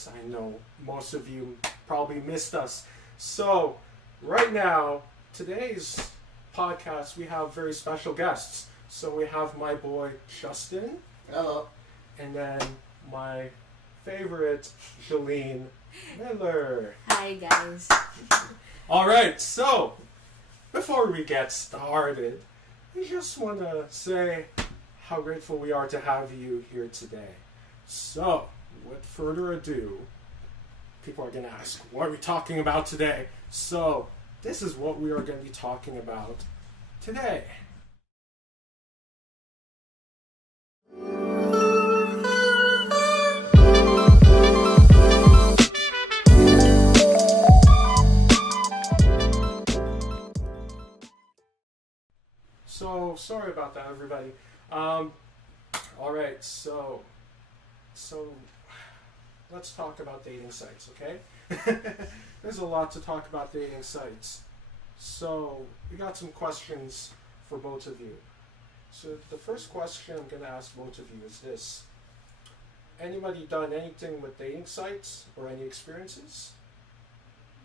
because I know most of you probably missed us. So, right now, today's podcast, we have very special guests. So we have my boy, Justin. Hello. And then my favorite, Jeline Miller. Hi, guys. Alright, so, before we get started, we just want to say how grateful we are to have you here today. So, with further ado, people are going to ask, what are we talking about today? So, this is what we are going to be talking about today. So, sorry about that, everybody. Alright, so let's talk about dating sites, okay? There's a lot to talk about dating sites. So, we got some questions for both of you. So, the first question I'm going to ask both of you is this. Anybody done anything with dating sites or any experiences?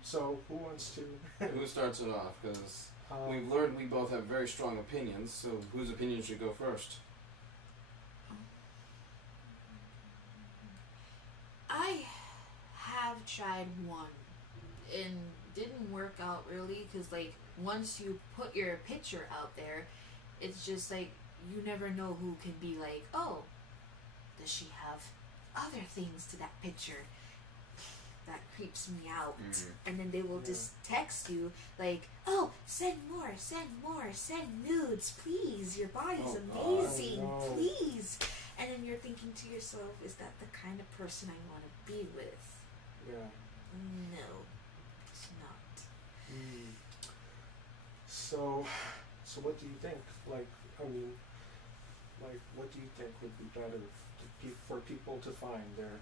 So, who wants to? Who starts it off? Because we've learned we both have very strong opinions, so whose opinion should go first? I have tried one and didn't work out really because, like, once you put your picture out there, it's just like you never know who can be like, oh, does she have other things to that picture? That creeps me out. And then they will just text you like, oh, send more, send nudes, please. Your body's amazing, please. And then you're thinking to yourself, is that the kind of person I want to be with? Yeah. No, it's not. So what do you think? Like, what do you think would be better for people to find their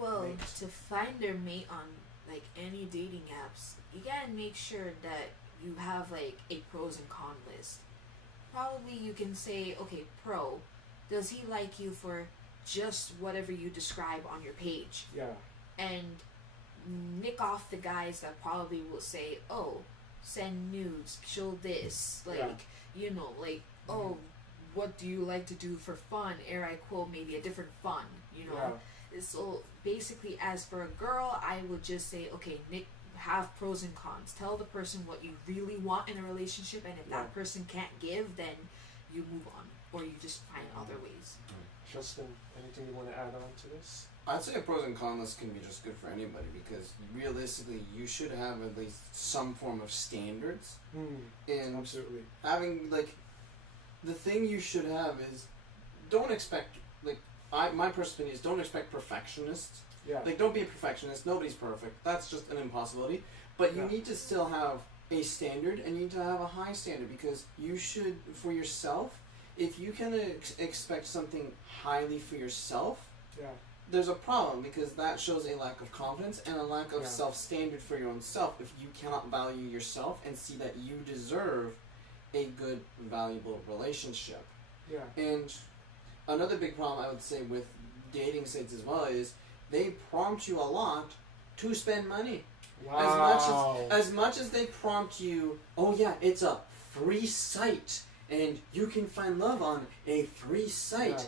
mates? To find their mate on, like, any dating apps, you gotta make sure that you have, like, a pros and con list. Probably you can say, okay, pro, does he like you for just whatever you describe on your page? Yeah. And nick off the guys that probably will say, oh, send nudes, show this, like, you know, like, oh, what do you like to do for fun? Ere I quote, maybe a different fun, you know? Yeah. So basically, as for a girl, I would just say, okay, Nick, have pros and cons. Tell the person what you really want in a relationship, and if that person can't give, then you move on, or you just find other ways. Justin, anything you want to add on to this? I'd say a pros and cons list can be just good for anybody because realistically, you should have at least some form of standards. And absolutely. Having, like, the thing you should have is don't expect, like, my personal opinion is don't expect perfectionists. Yeah. Like, don't be a perfectionist. Nobody's perfect. That's just an impossibility. But you need to still have a standard, and you need to have a high standard because you should, for yourself, if you can expect something highly for yourself, there's a problem because that shows a lack of confidence and a lack of self-standard for your own self if you cannot value yourself and see that you deserve a good, valuable relationship. Yeah. And another big problem I would say with dating sites as well is they prompt you a lot to spend money. Wow. As much as they prompt you, oh yeah, it's a free site and you can find love on a free site.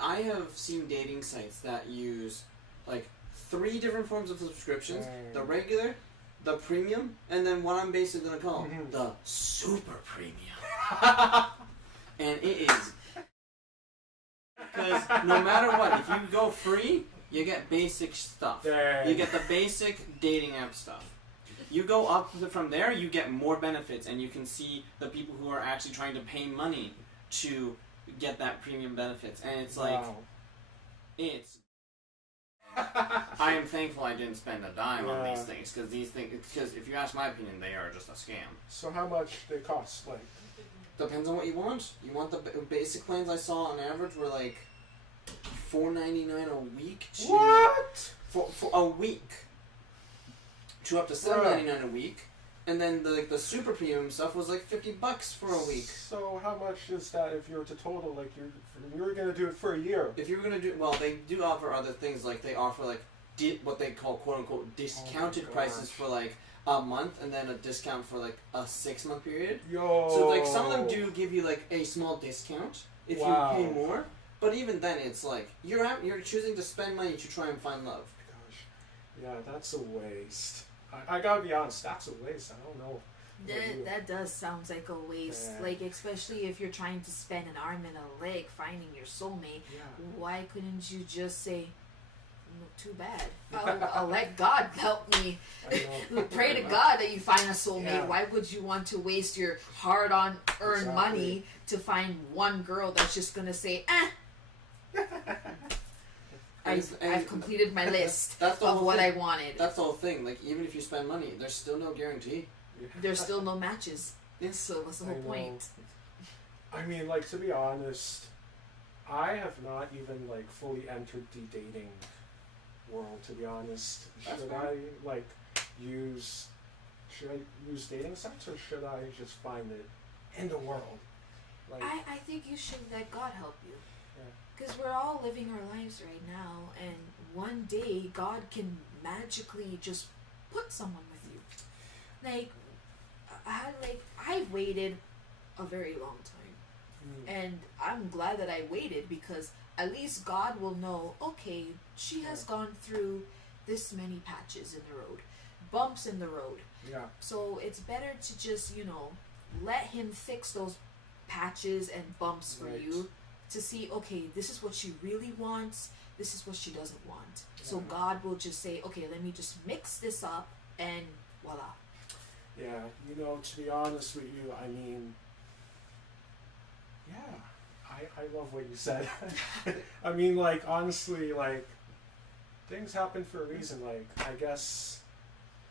I have seen dating sites that use like 3 different forms of subscriptions: the regular, the premium, and then what I'm basically going to call the super premium. And it is because no matter what, if you go free, you get basic stuff. You get the basic dating app stuff. You go up from there, you get more benefits, and you can see the people who are actually trying to pay money to get that premium benefits. And it's like, it's... I am thankful I didn't spend a dime on these things, because if you ask my opinion, they are just a scam. So how much they cost, like? Depends on what you want. You want the basic plans I saw on average were like $4.99 a week. What? For a week. To up to $7.99 a week. And then the super premium stuff was like $50 for a week. So how much is that if you were to total, like you were going to do it for a year? If you were going to do, well, they do offer other things, like they offer like what they call quote unquote discounted prices for like a month, and then a discount for like a 6-month period. Yo. So like some of them do give you like a small discount if you pay more, but even then it's like you're choosing to spend money to try and find love. Gosh, yeah, that's a waste. I gotta be honest, that's a waste. I don't know. That does sound like a waste. Yeah. Like, especially if you're trying to spend an arm and a leg finding your soulmate. Yeah. Why couldn't you just say, no, too bad. I'll let God help me. I know. Pray to God that you find a soulmate. Yeah. Why would you want to waste your hard-earned Exactly. money to find one girl that's just gonna say, I've completed my list That's the of whole what thing. I wanted. That's the whole thing. Like even if you spend money, there's still no guarantee. There's still no matches. Yeah. So what's the whole I know. point? I mean, like, to be honest, I have not even like fully entered the dating world. To be honest, That's should fine. I like use dating sites, or should I just find it in the world? Like, I think you should let God help you. Yeah. Because we're all living our lives right now, and one day God can magically just put someone with you. Like, I waited a very long time, and I'm glad that I waited, because at least God will know, okay, she has gone through this many patches in the road, bumps in the road. yeah, So it's better to just, let him fix those patches and bumps for Right. you, to see, okay, this is what she really wants, this is what she doesn't want. So Yeah. God will just say, okay, let me just mix this up, and voila. yeah. To be honest with you, I mean, yeah, I love what you said. I mean, like, honestly, like, things happen for a reason. Like, I guess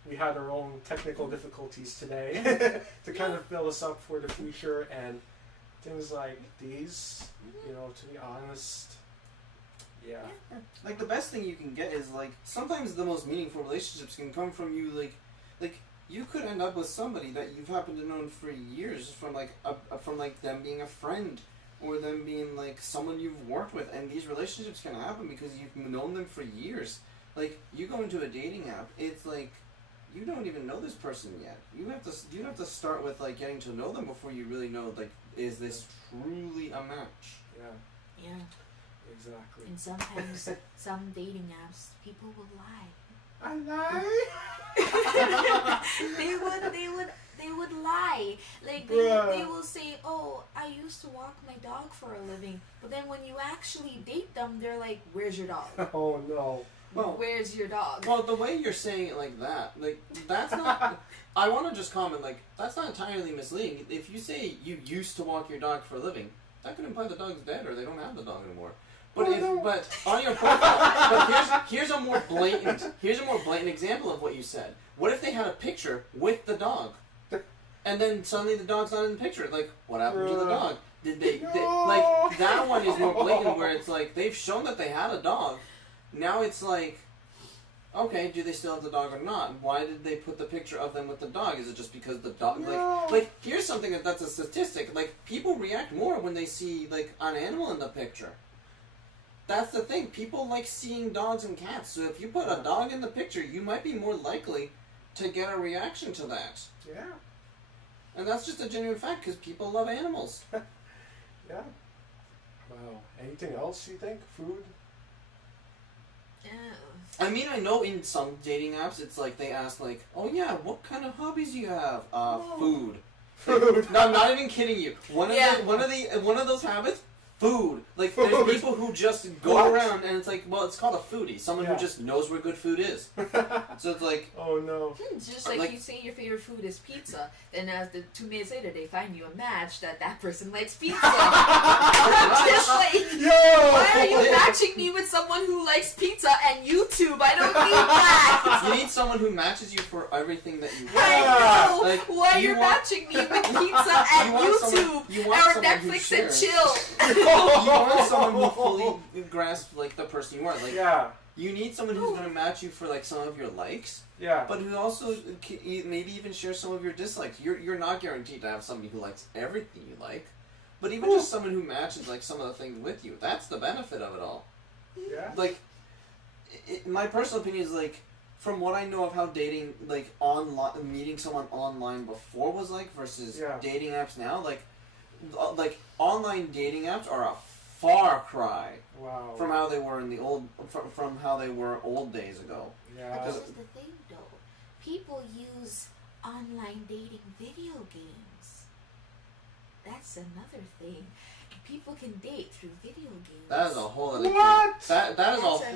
we had our own technical difficulties today to kind of build us up for the future, and things like these, to be honest, yeah. Like the best thing you can get is like sometimes the most meaningful relationships can come from you like you could end up with somebody that you've happened to know for years from like them being a friend or them being like someone you've worked with, and these relationships can happen because you've known them for years. Like you go into a dating app, it's like you don't even know this person yet. You have to start with like getting to know them before you really know like is this truly a match. Yeah, Yeah. exactly. And sometimes some dating apps, people will lie. I lie. they would lie. Like Bruh. they will say, "Oh, I used to walk my dog for a living," but then when you actually date them, they're like, "Where's your dog? Oh no. Well- Where's your dog?" Well, the way you're saying it like that, like that's not. I want to just comment, like that's not entirely misleading. If you say you used to walk your dog for a living, that could imply the dog's dead or they don't have the dog anymore. But but on your profile, but here's a more blatant example of what you said. What if they had a picture with the dog, and then suddenly the dog's not in the picture? Like, what happened to the dog? Did they like that one is more blatant, where it's like they've shown that they had a dog. Now it's like, okay, do they still have the dog or not? Why did they put the picture of them with the dog? Is it just because the dog, like here's something that's a statistic. Like, people react more when they see, like, an animal in the picture. That's the thing. People like seeing dogs and cats. So if you put a dog in the picture, you might be more likely to get a reaction to that. Yeah. And that's just a genuine fact, because people love animals. Yeah. Wow. Anything else you think? Food? Yeah. I mean, I know in some dating apps, it's like they ask, like, oh yeah, what kind of hobbies do you have? Food. Food. No, I'm not even kidding you. One of those habits, food. Like, there's Food. people who just go What? around and it's like, well, it's called a foodie. Someone Yeah. who just knows where good food is. So it's like, Oh no. Just like, Like- you say your favorite food is pizza, then as the 2 minutes later they find you a match that person likes pizza. Just like, Yo! why are you matching me with someone who likes pizza and YouTube? I don't need that. you need someone who matches you for everything that you want. I know Like, why you you're want- matching me with pizza and you want or someone who Netflix and shares. chill. You want someone who fully grasps, like, the person you are. Like, Yeah. You need someone who's going to match you for like some of your likes, Yeah. but who also maybe even shares some of your dislikes. You're not guaranteed to have somebody who likes everything you like, but even just someone who matches like some of the things with you. That's the benefit of it all. Yeah. Like, my personal opinion is like, from what I know of how dating, like online, meeting someone online before was like versus dating apps now, like online dating apps are a far cry from how they were in the from how they were old days ago. Yeah. But this is the thing, though. People use online dating video games. That's another thing. People can date through video games. That is a whole other What? thing. That's a thing.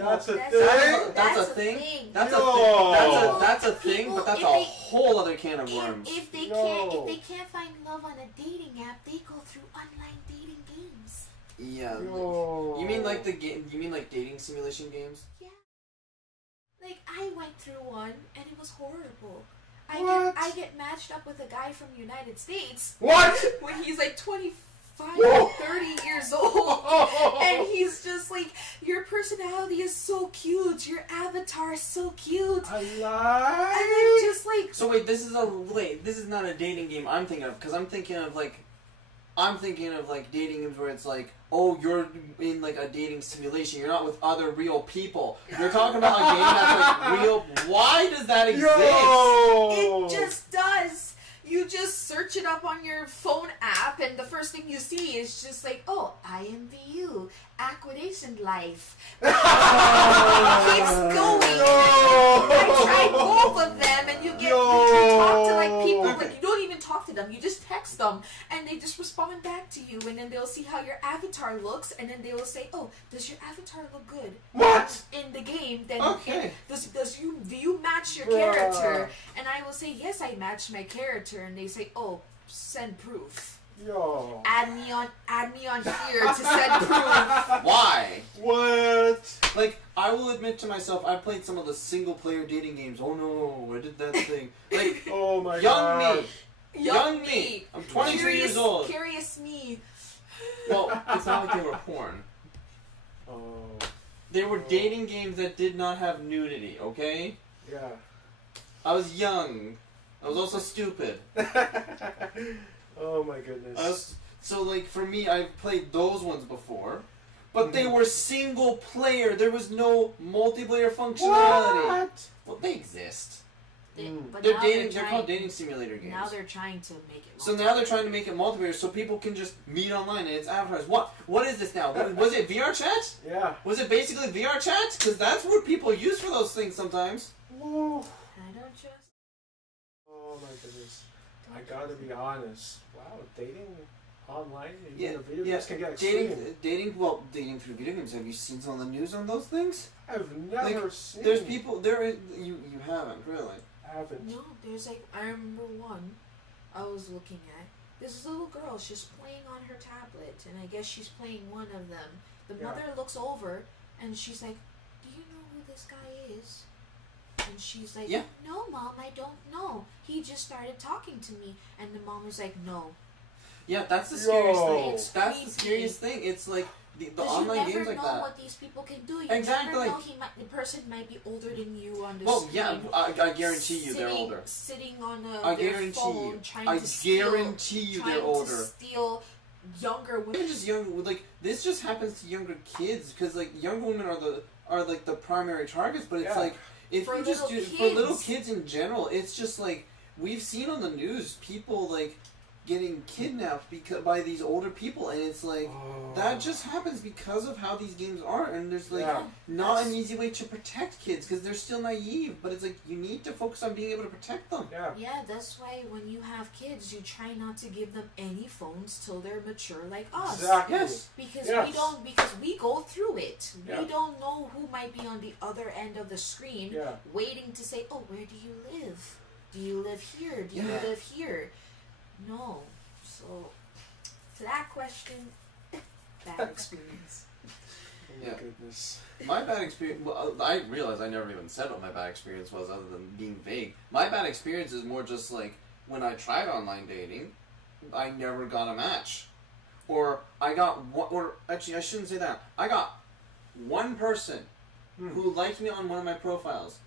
That's a thing. That's a thing. But that's a whole other can of worms. If they can't find love on a dating app, they go through online dating games. Yeah. You mean like the game? You mean like dating simulation games? Yeah. Like I went through one and it was horrible. I get matched up with a guy from the United States. What? When he's like 25 or 30 years old. And he's just like, your personality is so cute. Your avatar is so cute. I And lied. I'm just like... So wait, this is not a dating game I'm thinking of, because I'm thinking of like dating games where it's like, oh, you're in like a dating simulation. You're not with other real people. You're talking about a game that's like real. Why does that exist? It just does. You just search it up on your phone app, and the first thing you see is just like, oh, IMVU, Acquisition Life. It keeps going. I tried both of them, and you can talk to like people, like you don't even talk to them. You just text them, and they just respond back to you, and then they'll see how your avatar looks, and then they will say, oh, does your avatar look good? What? In the game, then Okay. do you match your character? And I will say, yes, I match my character, and they say, oh, send proof. Yo. Add me on here to send proof. Why? What? Like, I will admit to myself, I played some of the single-player dating games. Oh no, I did that thing. Like, Oh my young god. me. Young me. I'm 22 years old. Curious me. Well, it's not like they were porn. Oh. They were dating games that did not have nudity, okay? Yeah. I was young. I was also stupid. Oh my goodness. So, like, for me, I've played those ones before. But they were single player. There was no multiplayer functionality. What? Well, they exist. But They're now dating. they're They're called dating simulator games. Now they're trying to make it. So now they're trying to make it multiplayer, so people can just meet online and it's avatars. What is this now? Was it VR chat? Yeah. Was it basically VR chat? Because that's what people use for those things sometimes. Whoa. I don't just. Oh my goodness. I gotta be honest. Wow, dating online in Yeah, the video games can get extreme. dating through video games. Have you seen some of the news on those things? I've never seen. There's people you haven't really. I haven't. No, there's like, I remember one I was looking at. This little girl, she's playing on her tablet, and I guess she's playing one of them. The mother looks over, and she's like, do you know who this guy is? And she's like, no, Mom, I don't know. He just started talking to me. And the mom was like, no. Yeah, that's the scariest thing. It's That's creepy. the scariest thing. It's like the you online never games like know that. what these people can do. You Exactly. never know the person might be older than you on the Well, screen. yeah, I guarantee you they're older. Sitting on I their guarantee phone, you. trying I to steal, guarantee you they're trying older. to steal younger women. Even just young, like this just happens to younger kids because like young women are like the primary targets. But it's like if For you just little do for little kids. kids in general, it's just like we've seen on the news people like getting kidnapped by these older people, and it's like that just happens because of how these games are, and there's like not an easy way to protect kids because they're still naive. But it's like you need to focus on being able to protect them. Yeah, that's why when you have kids, you try not to give them any phones till they're mature like us. Exactly. Yes. Because we go through it. Yeah. We don't know who might be on the other end of the screen waiting to say, oh, where do you live? Do you live here? Do you live here? No. So, to that question, bad experience. Oh my goodness. My bad experience. Well, I realize I never even said what my bad experience was, other than being vague. My bad experience is more just like when I tried online dating, I never got a match, or I got one. Or actually, I shouldn't say that. I got one person who liked me on one of my profiles.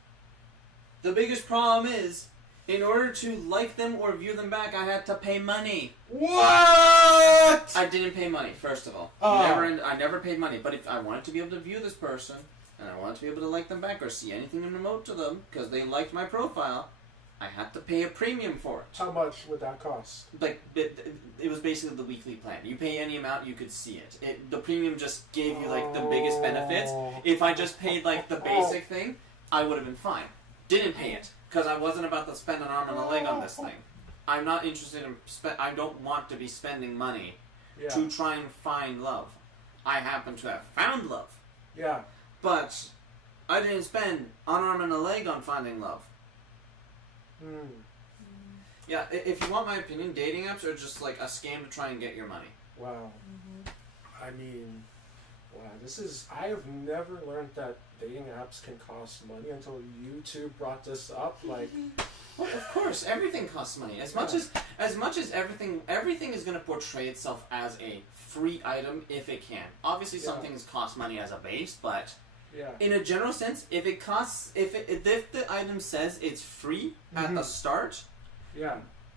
The biggest problem is, in order to like them or view them back, I had to pay money. What? I didn't pay money, first of all. Oh. I never paid money. But if I wanted to be able to view this person, and I wanted to be able to like them back or see anything in remote to them, because they liked my profile, I had to pay a premium for it. How much would that cost? Like, it was basically the weekly plan. You pay any amount, you could see it. The premium just gave you, like, the biggest benefits. If I just paid, like, the basic thing, I would have been fine. Didn't pay it, because I wasn't about to spend an arm and a leg on this thing. I'm not interested in I don't want to be spending money to try and find love. I happen to have found love. Yeah. But I didn't spend an arm and a leg on finding love. Yeah, if you want my opinion, dating apps are just like a scam to try and get your money. Wow. I mean, wow, I have never learned that dating apps can cost money until YouTube brought this up. Like, well, of course, everything costs money. As much as everything is going to portray itself as a free item if it can. Obviously, some things cost money as a base, but in a general sense, if the item says it's free at the start,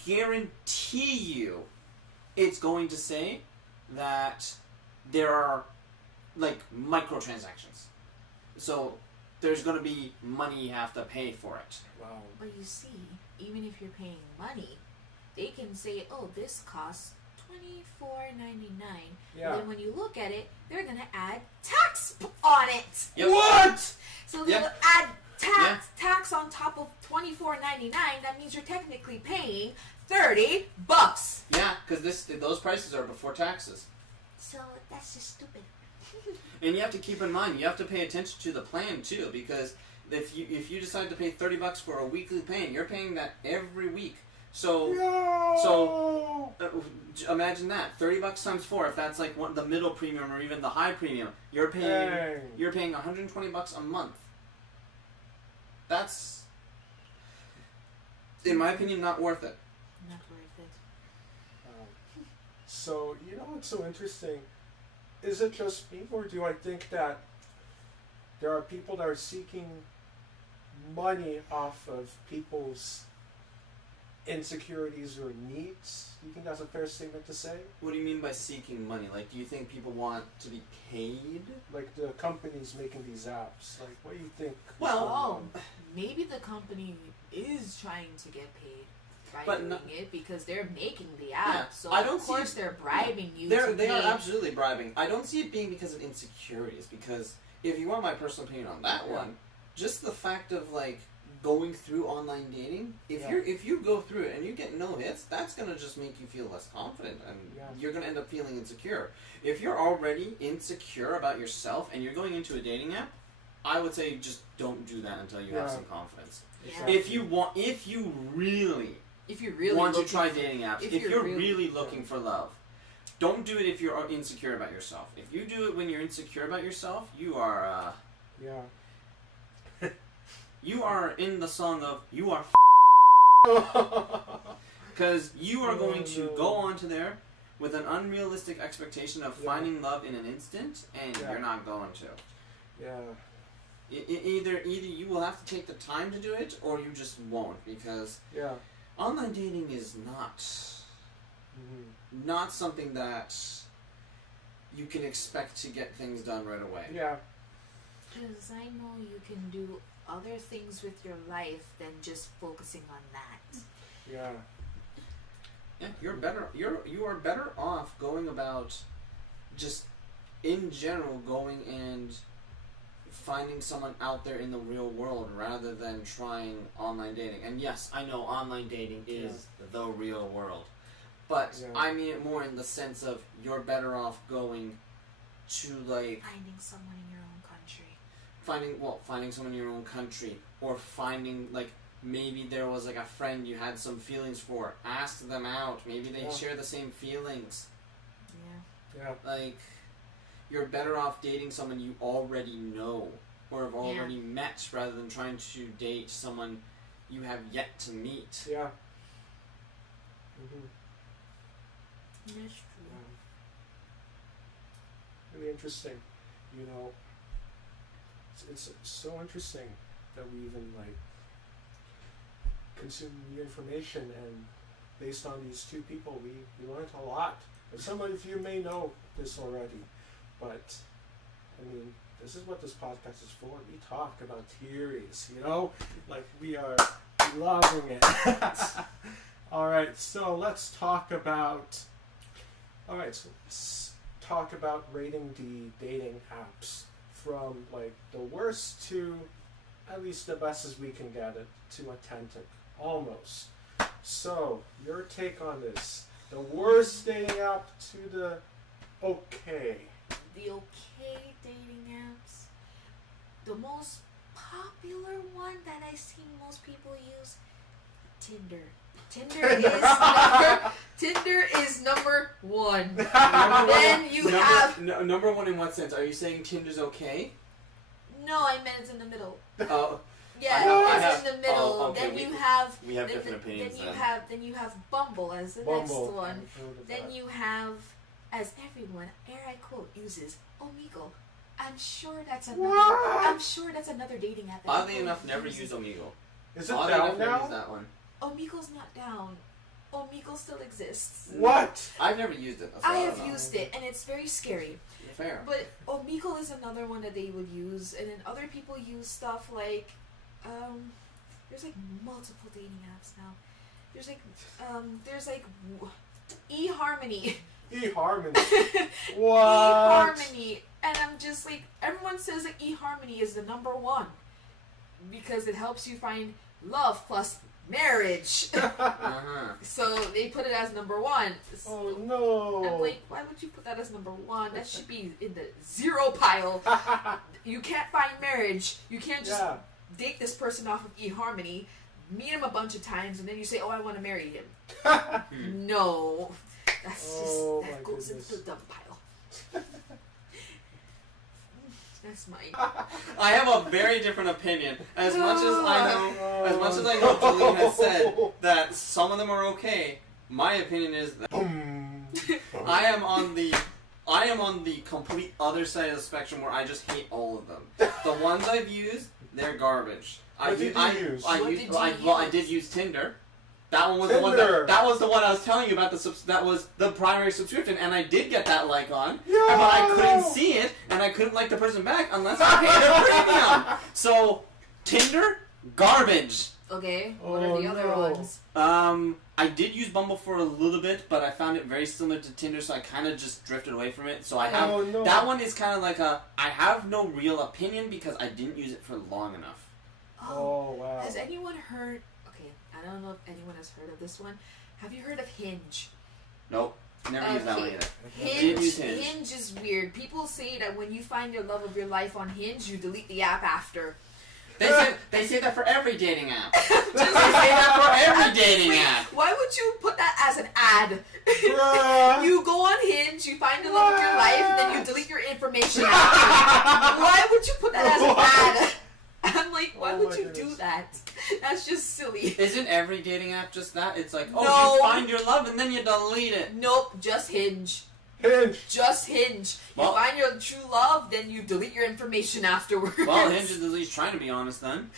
guarantee you, it's going to say that there are like microtransactions. So there's going to be money you have to pay for it. Wow. But you see, even if you're paying money, they can say, "Oh, this costs $24.99." Yeah. And then when you look at it, they're gonna add tax on it. Yep. What? So they'll add tax on top of $24.99. That means you're technically paying $30. Yeah, because those prices are before taxes. So that's just stupid. And you have to keep in mind, you have to pay attention to the plan too, because if you decide to pay $30 for a weekly plan, you're paying that every week. So imagine that $30 times 4. If that's like the middle premium or even the high premium, you're paying $120 a month. That's, in my opinion, not worth it. Not worth it. So, you know what's so interesting? Is it just me, or do I think that there are people that are seeking money off of people's insecurities or needs? Do you think that's a fair statement to say? What do you mean by seeking money? Like, do you think people want to be paid? Like the companies making these apps. Like, what do you think? Well, maybe the company is trying to get paid by doing it because they're making the app. Yeah, so I don't of course see they're bribing you. They are absolutely bribing. I don't see it being because of insecurities. Because if you want my personal opinion on that one, just the fact of like going through online dating, if you go through it and you get no hits, that's gonna just make you feel less confident, and you're gonna end up feeling insecure. If you're already insecure about yourself and you're going into a dating app, I would say just don't do that until you have some confidence. Yeah. If you really want to try dating apps, if you're really looking for love, don't do it if you're insecure about yourself. If you do it when you're insecure about yourself, you are you are in the song of you are because you are going to go onto there with an unrealistic expectation of finding love in an instant, and you're not going to. Either you will have to take the time to do it, or you just won't, because online dating is not something that you can expect to get things done right away. Because I know you can do other things with your life than just focusing on that. You are better off going about just in general going and finding someone out there in the real world rather than trying online dating. And yes, I know online dating is the real world, but I mean it more in the sense of you're better off going to like finding someone in your own country. Finding someone in your own country, or finding like maybe there was like a friend you had some feelings for. Ask them out. Maybe they share the same feelings. Like, you're better off dating someone you already know or have already met rather than trying to date someone you have yet to meet. That's true. Really interesting. You know, it's so interesting that we even like consume new information, and based on these two people, we learned a lot. And some of you may know this already, but I mean, this is what this podcast is for. We talk about theories, you know, like we are loving it. All right, so let's talk about. All right, so let's talk about rating the dating apps from like the worst to at least the best as we can get it to authentic, almost. So your take on this: the worst dating app to the okay. The okay dating apps. The most popular one that I see most people use, Tinder. Tinder is number one. Then you have number one in what sense? Are you saying Tinder's okay? no, I meant it's in the middle. Oh, Yeah, it's in the middle. oh, okay, Then you have we have different opinions. then you have Bumble as the next one. Then you have, as everyone, air I quote, uses Omegle. I'm sure that's another dating app. That Oddly people enough, never use. use Omegle. Is it Oddly down enough, never now? use that one. Omegle's not down. Omegle still exists. What? I've never used it. So I don't have know. used it, and it's very scary. Fair. But Omegle is another one that they would use, and then other people use stuff like, there's like multiple dating apps now. There's like eHarmony. eHarmony. What? eHarmony, and I'm just like, everyone says that eHarmony is the number one because it helps you find love plus marriage. Uh-huh. So they put it as number one. So Oh no. I'm like, why would you put that as number one? That should be in the zero pile. You can't find marriage. You can't just date this person off of eHarmony, meet him a bunch of times, and then you say, oh, I want to marry him. No. That's that goes into the dump pile. That's mine. I have a very different opinion. As much as I know Jeline has said that some of them are okay, my opinion is that I am on the complete other side of the spectrum where I just hate all of them. The ones I've used, they're garbage. What did you use? I did use Tinder. That one was the one Tinder. that was the one I was telling you about. That was the primary subscription, and I did get that like on, Yeah. but I couldn't see it, and I couldn't like the person back unless I paid a premium. So Tinder, garbage. Okay, what are the other ones? I did use Bumble for a little bit, but I found it very similar to Tinder, so I kind of just drifted away from it. So I have that one is kind of like I have no real opinion because I didn't use it for long enough. Oh wow. Has anyone heard? Okay, I don't know if anyone has heard of this one. Have you heard of Hinge? Nope, never used that one either. Hinge, Did use Hinge. Hinge is weird. People say that when you find your love of your life on Hinge, you delete the app after. They say that for every dating app. They say that for every dating app. Why would you put that as an ad? Bruh. You go on Hinge, you find the love of your life, and then you delete your information after. Why would you put that as an ad? I'm like, why would you do that? That's just silly. Isn't every dating app just that? It's like, No. you find your love and then you delete it. Nope, just Hinge. Hinge. Just Hinge. Well- You find your true love, then you delete your information afterwards. Well, Hinge is at least trying to be honest then.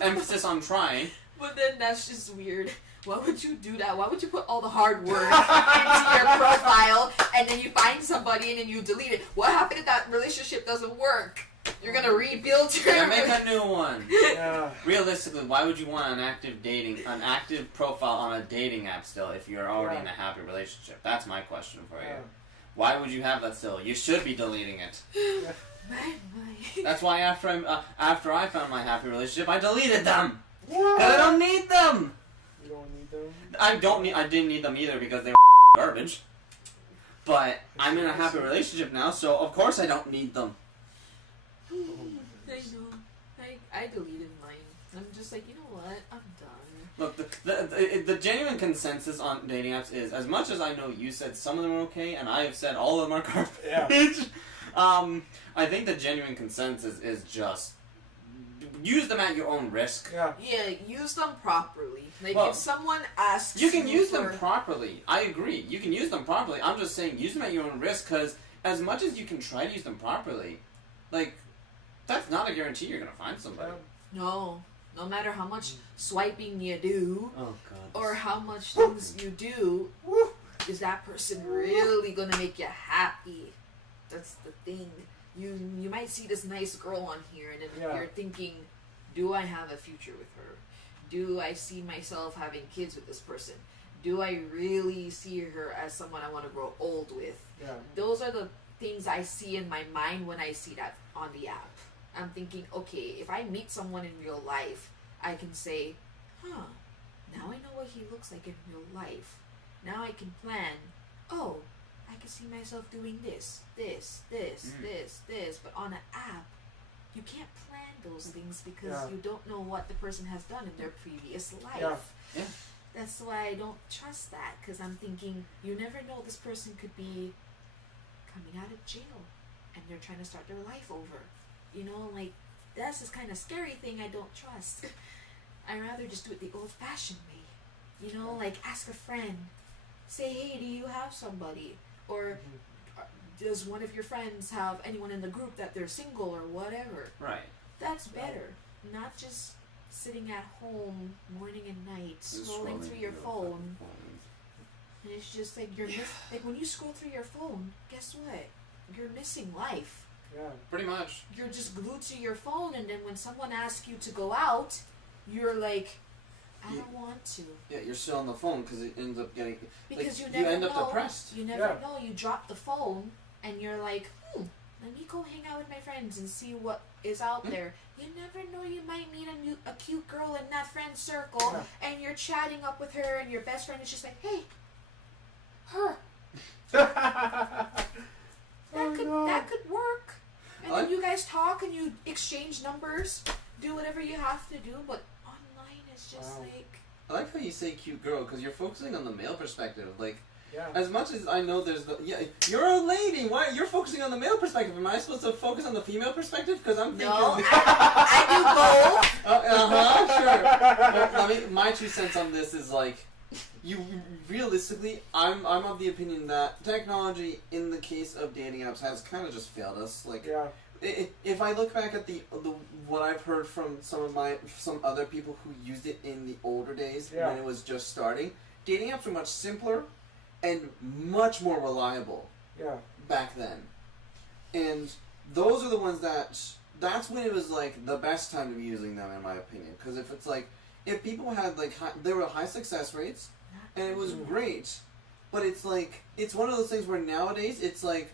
Emphasis on trying. But then that's just weird. Why would you do that? Why would you put all the hard work into your profile and then you find somebody and then you delete it? What happened if that relationship doesn't work? You're gonna rebuild your... Yeah, make a new one. Yeah. Realistically, why would you want an active profile on a dating app still if you're already in a happy relationship? That's my question for you. Yeah. Why would you have that still? You should be deleting it. My. That's why after I found my happy relationship, I deleted them. What? 'Cause I don't need them. You don't need them. I didn't need them either because they were garbage. But I'm in a happy relationship now, so of course I don't need them. I know. I deleted mine. I'm just like, you know what? I'm done. Look, the genuine consensus on dating apps is, as much as I know you said some of them are okay, and I have said all of them are garbage, I think the genuine consensus is just use them at your own risk. Yeah. Yeah, use them properly. Like, Well, if someone asks You can use for... them properly. I agree. You can use them properly. I'm just saying use them at your own risk, because as much as you can try to use them properly, like, that's not a guarantee you're gonna find somebody. No matter how much swiping you do, Oh God. or how much things you do, is that person really gonna make you happy? That's the thing. You might see this nice girl on here, and then you're thinking, do I have a future with her? Do I see myself having kids with this person? Do I really see her as someone I want to grow old with? Yeah. Those are the things I see in my mind when I see that on the app. I'm thinking, okay, if I meet someone in real life, I can say, now I know what he looks like in real life. Now I can plan, I can see myself doing this. But on an app, you can't plan those things because you don't know what the person has done in their previous life. Yeah. That's why I don't trust that, because I'm thinking, you never know, this person could be coming out of jail and they're trying to start their life over. You know, like, that's this kind of scary thing I don't trust. I'd rather just do it the old-fashioned way. You know, like, ask a friend. Say, hey, do you have somebody? Or does one of your friends have anyone in the group that they're single or whatever? Right. That's better. Not just sitting at home morning and night, scrolling through your phone. And it's just like, like, when you scroll through your phone, guess what? You're missing life. Yeah. Pretty much. You're just glued to your phone, and then when someone asks you to go out, you're like, I don't want to. Yeah, you're still on the phone because it ends up getting... Because like, you never end up know. depressed. You never know. You drop the phone, and you're like, let me go hang out with my friends and see what is out there. You never know. You might meet a cute girl in that friend circle, and you're chatting up with her, and your best friend is just like, hey, her. That could work. And then you guys talk and you exchange numbers, do whatever you have to do, but online it's just like... I like how you say cute girl, because you're focusing on the male perspective. Like, Yeah. As much as I know there's the... Yeah, you're a lady! Why? You're focusing on the male perspective. Am I supposed to focus on the female perspective? Because I'm thinking... No, I do both. Sure. Well, my 2 cents on this is like... Realistically, I'm of the opinion that technology, in the case of dating apps, has kind of just failed us. Like, if I look back at the what I've heard from some other people who used it in the older days when it was just starting, dating apps were much simpler and much more reliable. Back then, and those are the ones that's when it was like the best time to be using them, in my opinion. Because if people had like there were high success rates. And it was great, but it's like, it's one of those things where nowadays it's like,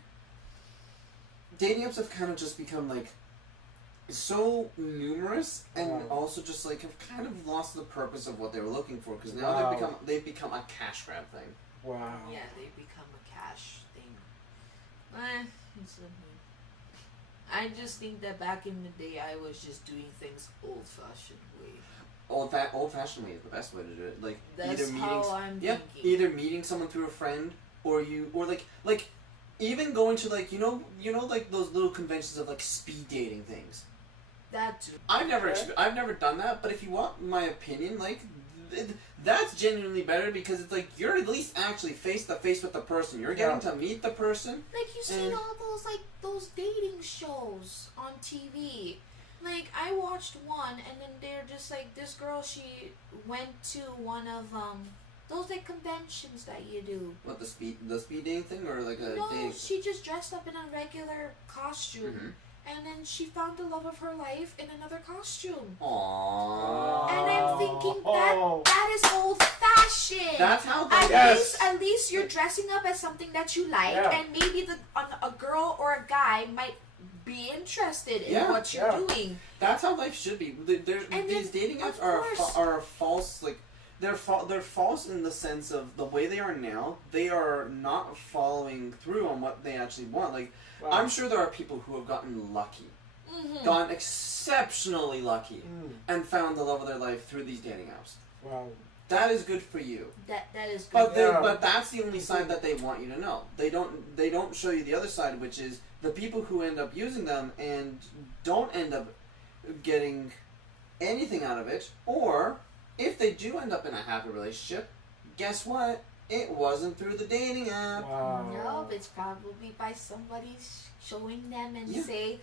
dating apps have kind of just become like, so numerous, and also just like, have kind of lost the purpose of what they were looking for, because now they've become a cash grab thing. Wow. Yeah, they've become a cash thing. I just think that back in the day, I was just doing things old-fashioned way. Old-fashioned way is the best way to do it. Like, that's either meeting someone through a friend, or like even going to like you know like those little conventions of like speed dating things. That too. I've never done that, but if you want my opinion, like that's genuinely better, because it's like you're at least actually face to face with the person. You're getting to meet the person. Like, you see all those dating shows on TV. Like, I watched one, and then they're just like, this girl, she went to one of those like conventions that you do. What, the speed dating thing, or like a No, dating? she just dressed up in a regular costume, and then she found the love of her life in another costume. Aww. And I'm thinking that is old fashioned. That's how. At least you're dressing up as something that you like, and maybe a girl or a guy might be interested in what you're doing. That's how life should be. These dating apps are false. Like, they're false in the sense of the way they are now. They are not following through on what they actually want. Like, I'm sure there are people who have gotten lucky, gotten exceptionally lucky, and found the love of their life through these dating apps. Wow. That is good for you. That is good. But that's the only side that they want you to know. They don't show you the other side, which is the people who end up using them and don't end up getting anything out of it, or if they do end up in a happy relationship, guess what? It wasn't through the dating app. Wow. No, it's probably by somebody showing them and say,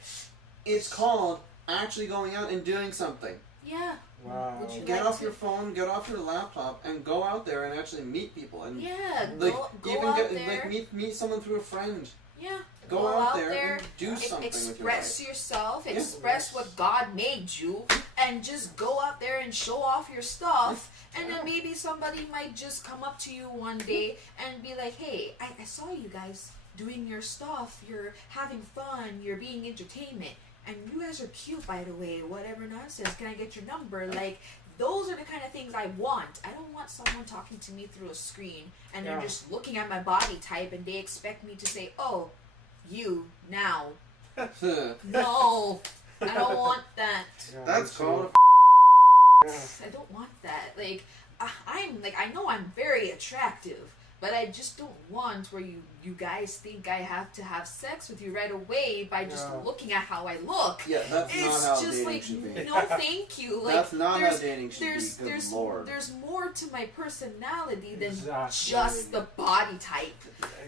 It's called actually going out and doing something. Yeah. Wow. Would you Get like off to- your phone, get off your laptop, and go out there and actually meet people. And Yeah. like Go even out get there. like meet someone through a friend. Yeah. Go out there and do something with your life. Express yourself. Yeah. Express what God made you, and just go out there and show off your stuff. And then maybe somebody might just come up to you one day and be like, "Hey, I saw you guys doing your stuff. You're having fun. You're being entertainment, and you guys are cute, by the way. Whatever nonsense. Can I get your number?" Like, those are the kind of things I want. I don't want someone talking to me through a screen and they're just looking at my body type and they expect me to say, "Oh, you now." No, I don't want that. Yeah, That's called Yeah. I don't want that. Like, I'm like, I know I'm very attractive, but I just don't want where you guys think I have to have sex with you right away by just Yeah. looking at how I look. Yeah, that's It's not how just dating like, should be. no, thank you. Like, That's not how there's- dating should there's be. Good lord. there's more to my personality than Exactly. just the body type.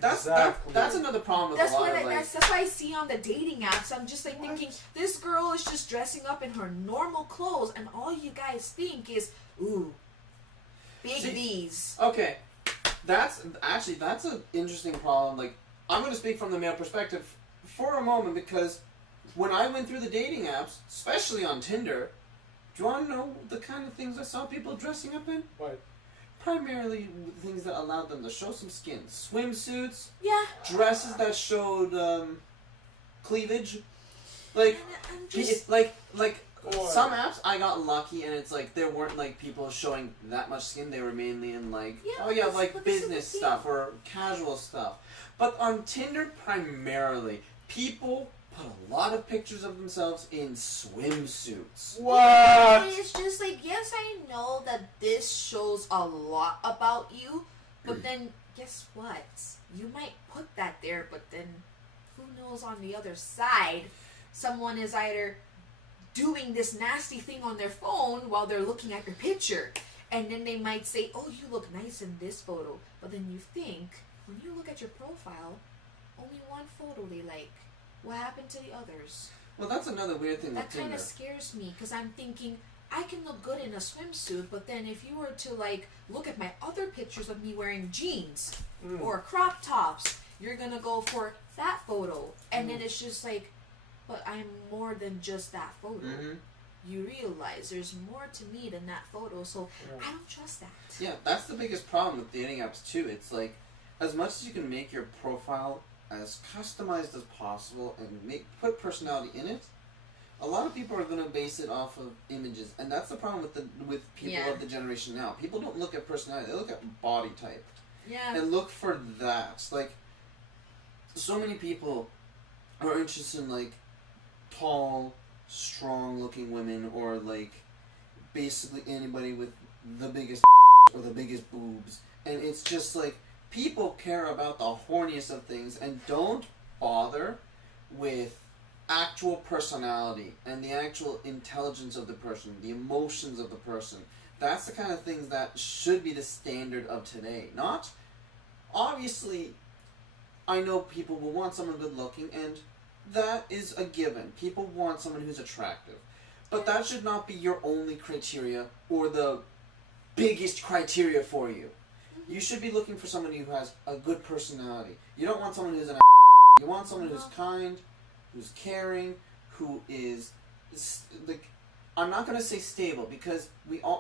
That's ananother problem with That's a lot what of like. that's what I see on the dating apps. I'm just like thinking, this girl is just dressing up in her normal clothes, and all you guys think is, ooh, big See- V's. Okay, that's an interesting problem. Like, I'm going to speak from the male perspective for a moment because when I went through the dating apps, especially on Tinder, do you want to know the kind of things I saw people dressing up in? What? Primarily things that allowed them to show some skin. Swimsuits, Yeah. dresses that showed cleavage. Like, And I'm just, it's like Boy. some apps I got lucky and it's like there weren't like people showing that much skin. They were mainly in like Yeah, oh yeah but like this is the business thing. stuff or casual stuff. But on Tinder primarily people put a lot of pictures of themselves in swimsuits. What? it's just like, yes, I know that this shows a lot about you, but then guess what? You might put that there, but then who knows on the other side? Someone is either doing this nasty thing on their phone while they're looking at your picture. And then they might say, "Oh, you look nice in this photo." But then you think, when you look at your profile, only one photo they like. What happened to the others? Well, that's another weird thing That with kind Tinder. of scares me because I'm thinking, I can look good in a swimsuit, but then if you were to like look at my other pictures of me wearing jeans or crop tops, you're gonna go for that photo. And then it's just like, but I'm more than just that photo. Mm-hmm. You realize there's more to me than that photo, so Yeah. I don't trust that. Yeah, that's the biggest problem with dating apps too. It's like, as much as you can make your profile as customized as possible and put personality in it, a lot of people are going to base it off of images, and that's the problem with people Yeah. of the generation now. People don't look at personality; they look at body type Yeah. and look for that. Like, so many people are interested in like tall, strong-looking women, or like basically anybody with the biggest or the biggest boobs, and it's just like people care about the horniest of things and don't bother with actual personality and the actual intelligence of the person, the emotions of the person. That's the kind of things that should be the standard of today. Not, obviously, I know people will want someone good looking, and that is a given. People want someone who's attractive. But that should not be your only criteria or the biggest criteria for you. You should be looking for somebody who has a good personality. You don't want someone who's an you want someone who's kind, who's caring, who is like, I'm not going to say stable because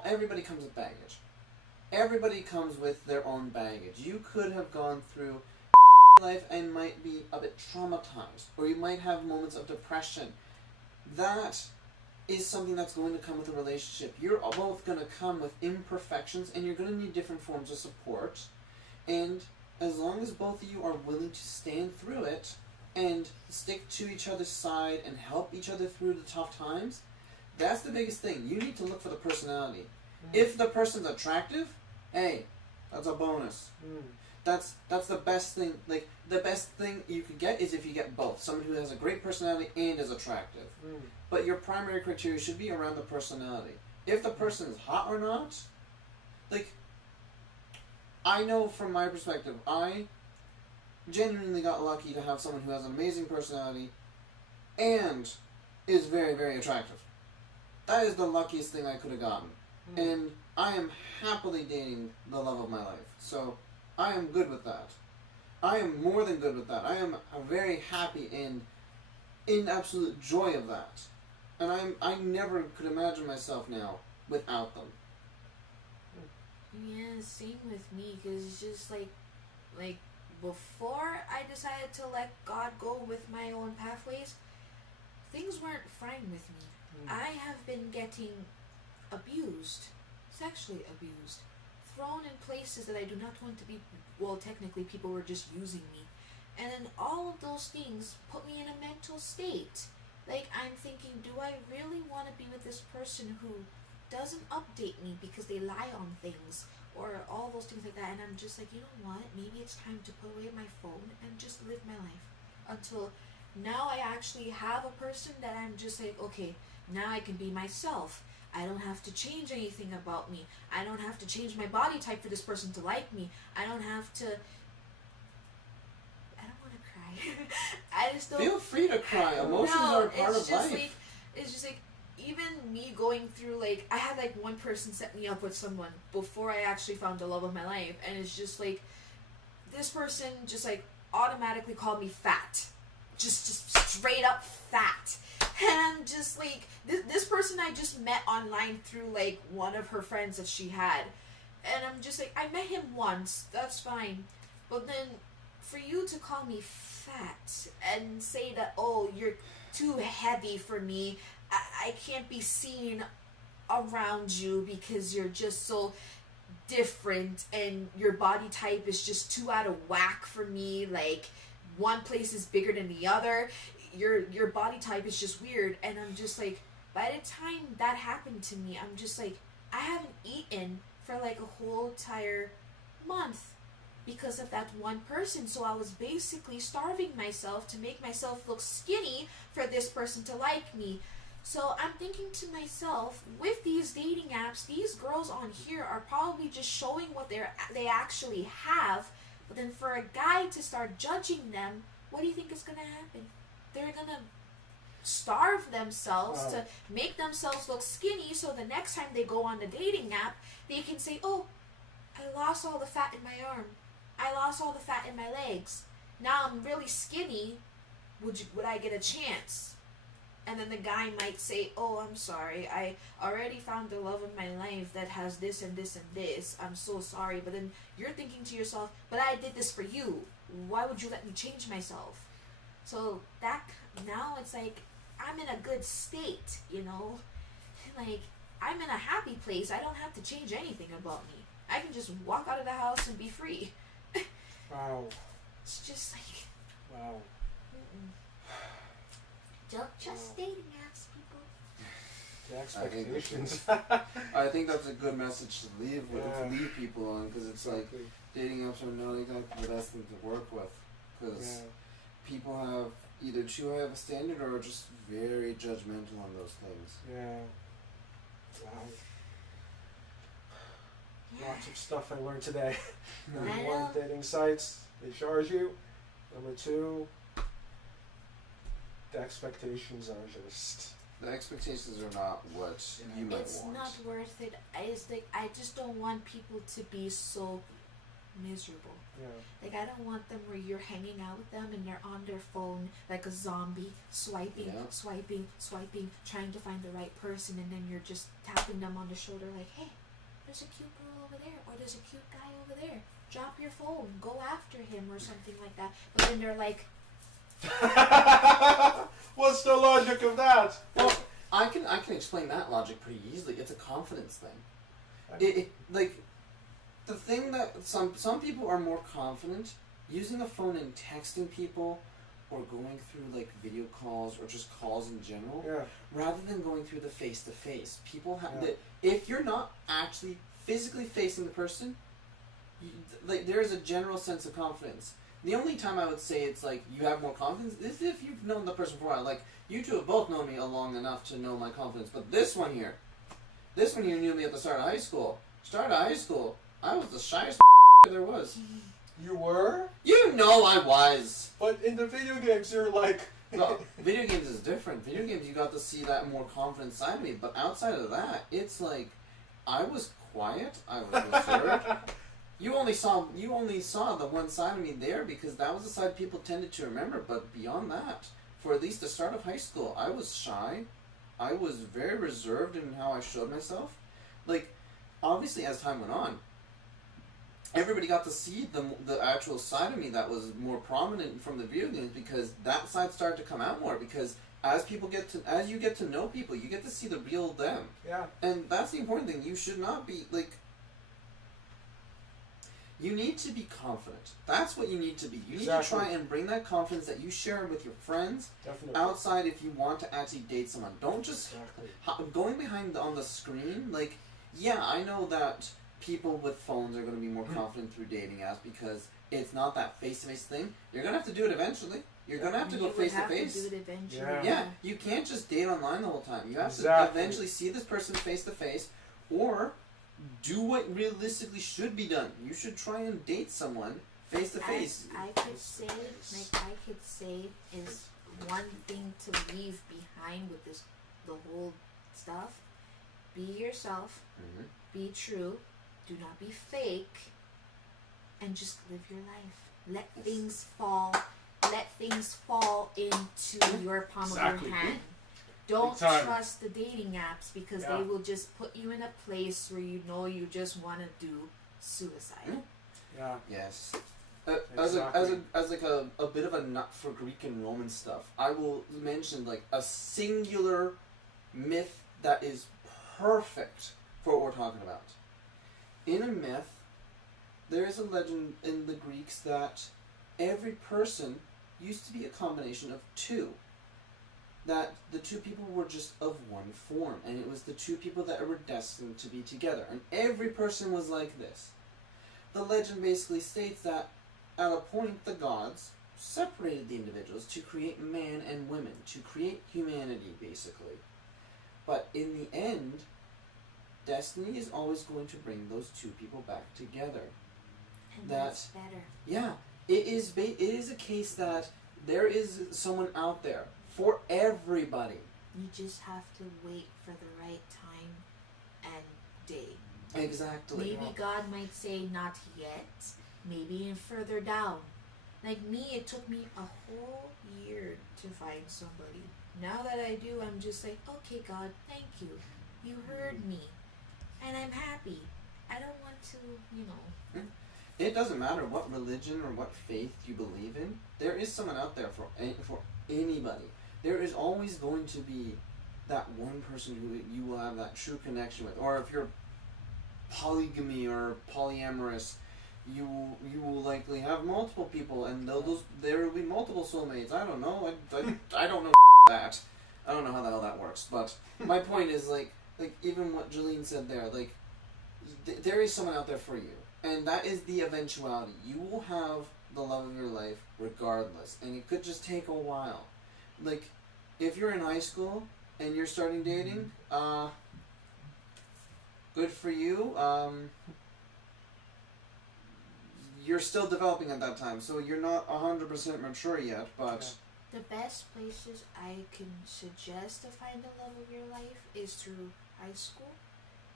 everybody comes with baggage. Everybody comes with their own baggage. You could have gone through life and might be a bit traumatized, or you might have moments of depression. That is something that's going to come with a relationship. You're both going to come with imperfections, and you're going to need different forms of support. And as long as both of you are willing to stand through it and stick to each other's side and help each other through the tough times, that's the biggest thing. You need to look for the personality. If the person's attractive, hey, that's a bonus. That's the best thing. Like, the best thing you could get is if you get both. Someone who has a great personality and is attractive. But your primary criteria should be around the personality. If the person is hot or not, like, I know from my perspective, I genuinely got lucky to have someone who has an amazing personality and is very, very attractive. That is the luckiest thing I could have gotten. And I am happily dating the love of my life. So I am good with that. I am more than good with that. I am very happy and in absolute joy of that. And I never could imagine myself now without them. Yeah, same with me, because it's just like before I decided to let God go with my own pathways, things weren't fine with me. I have been getting abused, sexually abused, thrown in places that I do not want to be. Well, technically people were just using me. And then all of those things put me in a mental state. Like, I'm thinking, do I really want to be with this person who doesn't update me because they lie on things, or all those things like that? And I'm just like, you know what, maybe it's time to put away my phone and just live my life. Until now I actually have a person that I'm just like, okay, now I can be myself. I don't have to change anything about me. I don't have to change my body type for this person to like me. I don't have to... I don't want to cry. I just don't... Feel free to cry. Emotions are a part of life. Like, it's just like, even me going through, like, I had like one person set me up with someone before I actually found the love of my life. And it's just like, this person just like automatically called me fat. Just straight up fat. And just like, this person I just met online through like one of her friends that she had. And I'm just like, I met him once, that's fine. But then for you to call me fat and say that, oh, you're too heavy for me, I can't be seen around you because you're just so different and your body type is just too out of whack for me. Like, one place is bigger than the other. Your body type is just weird. And I'm just like, by the time that happened to me, I'm just like, I haven't eaten for like a whole entire month because of that one person. So I was basically starving myself to make myself look skinny for this person to like me. So I'm thinking to myself, with these dating apps, these girls on here are probably just showing what they actually have. But then for a guy to start judging them, what do you think is going to happen? They're going to starve themselves to make themselves look skinny, so the next time they go on the dating app, they can say, oh, I lost all the fat in my arm. I lost all the fat in my legs. Now I'm really skinny. Would I get a chance? And then the guy might say, oh, I'm sorry. I already found the love of my life that has this and this and this. I'm so sorry. But then you're thinking to yourself, but I did this for you. Why would you let me change myself? So that, now it's like, I'm in a good state, you know? Like, I'm in a happy place. I don't have to change anything about me. I can just walk out of the house and be free. Wow. It's just like... Wow. Don't trust dating apps, people. The expectations. I think that's a good message to leave leave people on, because it's like, Exactly. dating apps are not exactly the best thing to work with, because people have either too high of a standard or just very judgmental on those things. Yeah. Wow. Lots of stuff I learned today. Number I one, know. dating sites, they charge you. Number two, the expectations are just... The expectations are not what you might It's want. not worth it. I just don't want people to be so miserable. Yeah. Like, I don't want them where you're hanging out with them and they're on their phone like a zombie, swiping, swiping, trying to find the right person, and then you're just tapping them on the shoulder like, hey, there's a cute girl over there, or there's a cute guy over there. Drop your phone, go after him, or something like that. But then they're like... What's the logic of that? Well, I can explain that logic pretty easily. It's a confidence thing. Like, the thing that some people are more confident using a phone and texting people, or going through like video calls or just calls in general, rather than going through the face to face. People have if you're not actually physically facing the person, like, there's a general sense of confidence. The only time I would say it's like you have more confidence is if you've known the person for a while. Like, you two have both known me long enough to know my confidence. But this one here knew me at the start of high school. I was the shyest there was. You were? You know I was. But in the video games, you're like No, video games is different. Video games, you got to see that more confident side of me. But outside of that, it's like I was quiet. I was reserved. You only saw the one side of me there because that was the side people tended to remember. But beyond that, for at least the start of high school, I was shy. I was very reserved in how I showed myself. Like, obviously, as time went on, everybody got to see the actual side of me that was more prominent from the video games because that side started to come out more because as you get to know people, you get to see the real them. Yeah. And that's the important thing. You should not be like. You need to be confident. That's what you need to be. You need to try and bring that confidence that you share with your friends outside if you want to actually date someone. Don't just going behind on the screen. Like, yeah, I know that people with phones are going to be more confident through dating apps because it's not that face-to-face thing. You're going to have to do it eventually. You're going to have to go face-to-face. You would have to do it eventually. Yeah, you can't just date online the whole time. You have to eventually see this person face-to-face or do what realistically should be done. You should try and date someone face-to-face. I could say is one thing to leave behind with the whole stuff. Be yourself. Mm-hmm. Be true. Do not be fake. And just live your life. Let things fall. Let things fall into your palm of your hand. Don't trust the dating apps because they will just put you in a place where you know you just want to do suicide. Yeah. Yes. As a bit of a nut for Greek and Roman stuff, I will mention like a singular myth that is perfect for what we're talking about. In a myth, there is a legend in the Greeks that every person used to be a combination of two. That the two people were just of one form, and it was the two people that were destined to be together, and every person was like this. The legend basically states that at a point the gods separated the individuals to create man and women, to create humanity basically. But in the end, destiny is always going to bring those two people back together. And that's better. Yeah, it is a case that there is someone out there for everybody. You just have to wait for the right time and day. Exactly. Maybe God might say not yet, maybe further down. Like me, it took me a whole year to find somebody. Now that I do, I'm just like, okay, God, thank you. You heard me. And I'm happy. I don't want to, It doesn't matter what religion or what faith you believe in. There is someone out there for anybody. There is always going to be that one person who you will have that true connection with. Or if you're polygamy or polyamorous, you will likely have multiple people, and there will be multiple soulmates. I don't know. I don't know that. I don't know how the hell that works. But my point is like even what Jeline said there. Like there is someone out there for you, and that is the eventuality. You will have the love of your life regardless, and it could just take a while. Like, if you're in high school and you're starting dating, good for you. You're still developing at that time, so you're not 100% mature yet, but... The best places I can suggest to find the love of your life is through high school,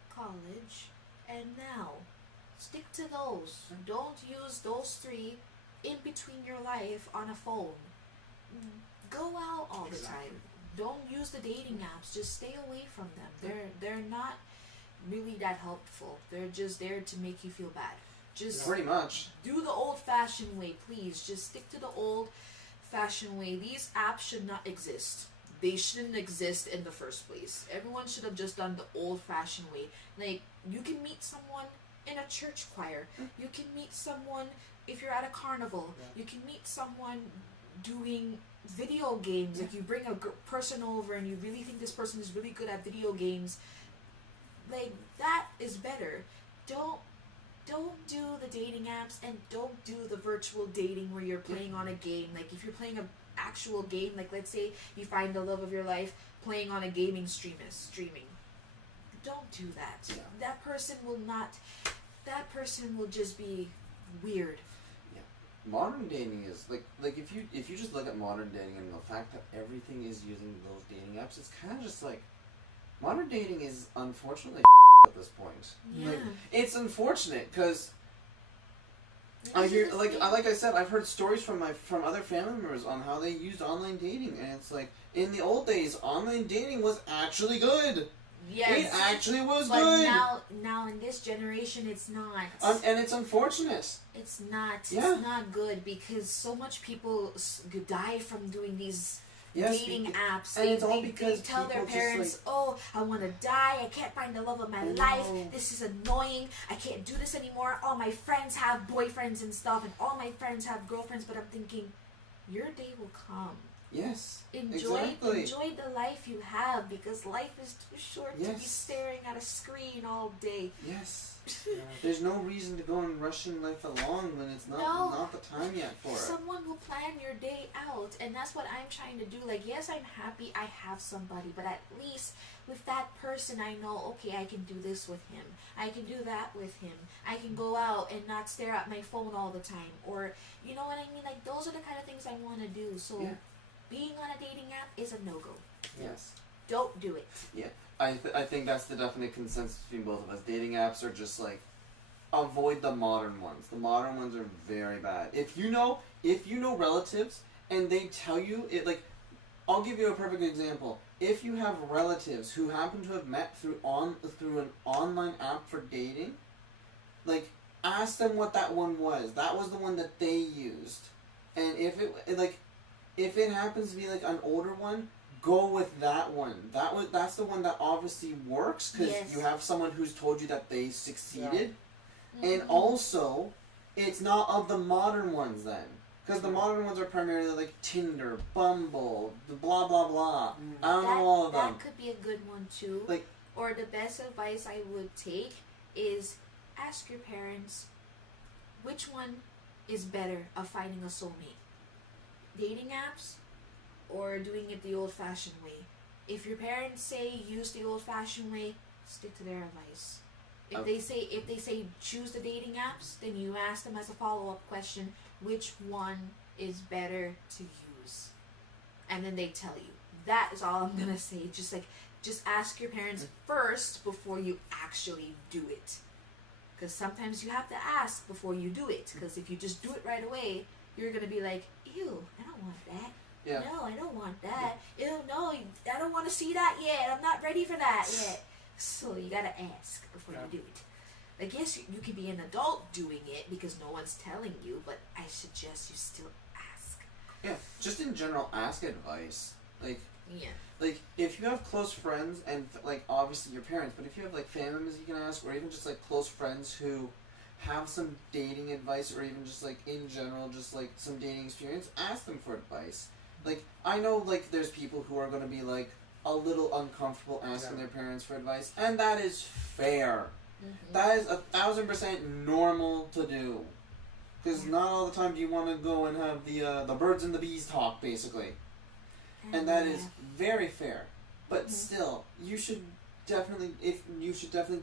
college, and now. Stick to those. Don't use those three in between your life on a phone. Go out all the time. Don't use the dating apps. Just stay away from them. They're not really that helpful. They're just there to make you feel bad. Just pretty much do the old-fashioned way, please. Just stick to the old-fashioned way. These apps should not exist. They shouldn't exist in the first place. Everyone should have just done the old-fashioned way. Like, you can meet someone in a church choir. You can meet someone if you're at a carnival. You can meet someone doing video games. Like, you bring a person over and you really think this person is really good at video games. Like, that is better. Don't do the dating apps, and don't do the virtual dating where you're playing on a game. Like, if you're playing an actual game, like let's say you find the love of your life playing on a gaming streaming. Don't do that. Yeah. That person will just be weird. Yeah. modern dating is like if you just look at modern dating and the fact that everything is using those dating apps, it's kind of just like modern dating is unfortunately at this point. Yeah. Like, it's unfortunate because I It's hear just like I said, I've heard stories from other family members on how they used online dating, and it's like in the old days, online dating was actually good. yes. It actually was But good. now in this generation, it's not. And it's unfortunate. It's not. Yeah. It's not good because so much people die from doing these Yes, dating apps. and it's all they because tell their people just, parents, like- "Oh, I want to die. I can't find the love of my I life. know. This is annoying. I can't do this anymore. All my friends have boyfriends and stuff, and all my friends have girlfriends." But I'm thinking, your day will come. Yes. Enjoy Exactly. the life you have because life is too short to be Yes. staring at a screen all day. Yes. Yeah. There's no reason to go and rushing life along when it's No. not the time yet for it. Someone will plan your day out, and that's what I'm trying to do. Like, yes, I'm happy I have somebody, but at least with that person, I know, okay, I can do this with him. I can do that with him. I can go out and not stare at my phone all the time. Or, you know what I mean? Like, those are the kind of things I want to do. So, Yeah. being on a dating app is a no-go. Yes. Don't do it. I think that's the definite consensus between both of us. Dating apps are just like avoid the modern ones. The modern ones are very bad. If you know relatives and they tell you it, like, I'll give you a perfect example. If you have relatives who happen to have met through an online app for dating, like, ask them what that one was. That was the one that they used. And if it happens to be like an older one, go with that one. That's the one that obviously works because Yes. you have someone who's told you that they succeeded. And Mhm. also, it's not of the modern ones then. Because the modern ones are primarily like Tinder, Bumble, the blah blah blah. I don't know all of them. That could be a good one too. Like- or the best advice I would take is ask your parents which one is better of finding a soulmate. Dating apps or doing it the old-fashioned way. If your parents say use the old-fashioned way, stick to their advice. If they say choose the dating apps, then you ask them as a follow-up question which one is better to use, and then they tell you. That is all I'm gonna say. Just ask your parents first before you actually do it, because sometimes you have to ask before you do it. Because if you just do it right away, you're gonna be like, ew, I don't want that. Yeah. No, I don't want that. Ew, no, I don't want to see that yet. I'm not ready for that yet. So you gotta ask before you do it. I guess you can be an adult doing it because no one's telling you, but I suggest you still ask. Yeah. Just in general, ask advice. Yeah. Like, if you have close friends, and, like, obviously your parents, but if you have, like, family members you can ask, or even just, like, close friends who have some dating advice, or even just, like, in general, just, like, some dating experience, ask them for advice. Like, I know, like, there's people who are going to be, like, a little uncomfortable asking their parents for advice, and that is fair. Mm-hmm. That is 1,000% normal to do. Because not all the time do you want to go and have the birds and the bees talk, basically. And that is very fair. But still, you should definitely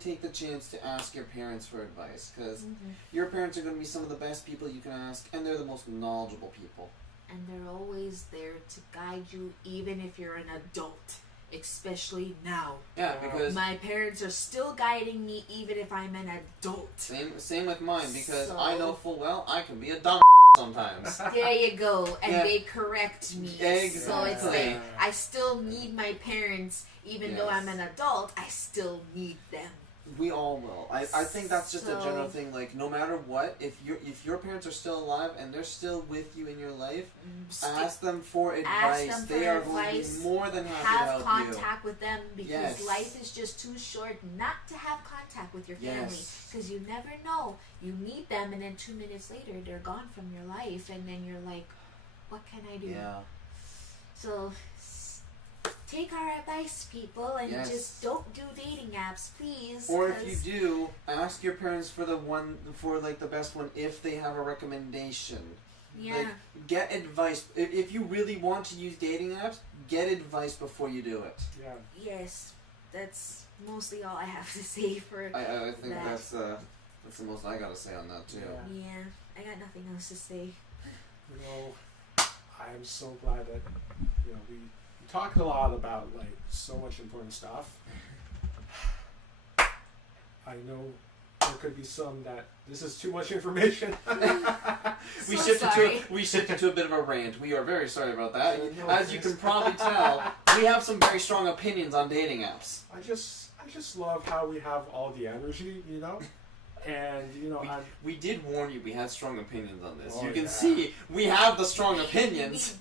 take the chance to ask your parents for advice, because your parents are going to be some of the best people you can ask, and they're the most knowledgeable people. And they're always there to guide you, even if you're an adult. Especially now. Yeah, because My parents are still guiding me, even if I'm an adult. same with mine, because So- I know full well I can be a dumb sometimes. There you go. And Yeah. they correct me. Exactly. So it's like, I still need my parents, even though I'm Yes. an adult, I still need them. We all will. I think that's just a general So- thing. Like, no matter what, if your parents are still alive and they're still with you in your life, ask them for advice. them for They are going to advice. be more than happy to Have help contact with them, because Yes. life is just too short not to have contact with your family. Yes. Because you never know. You meet them, and then 2 minutes later, they're gone from your life, and then you're like, what can I do? you. Yeah. So take our advice, people, and Yes. just don't do dating apps, please. Or if 'cause- you do, ask your parents for the best one if they have a recommendation. yeah, Like, get advice. If you really want to use dating apps, get advice before you do it. Yeah. yes, that's mostly all I have to say for. I think That. that's the most I gotta say on that too. Yeah. Yeah, I got nothing else to say. you know, I'm so glad that, you know, we talked a lot about, like, so much important stuff. I know there could be some that this is too much information. We So shifted sorry. we shifted to a bit of a rant. We are very sorry about that. No, As you can probably tell, we have some very strong opinions on dating apps. I just love how we have all the energy, you know? And, you know, We did warn you we had strong opinions on this. Oh, You can yeah. see we have the strong opinions.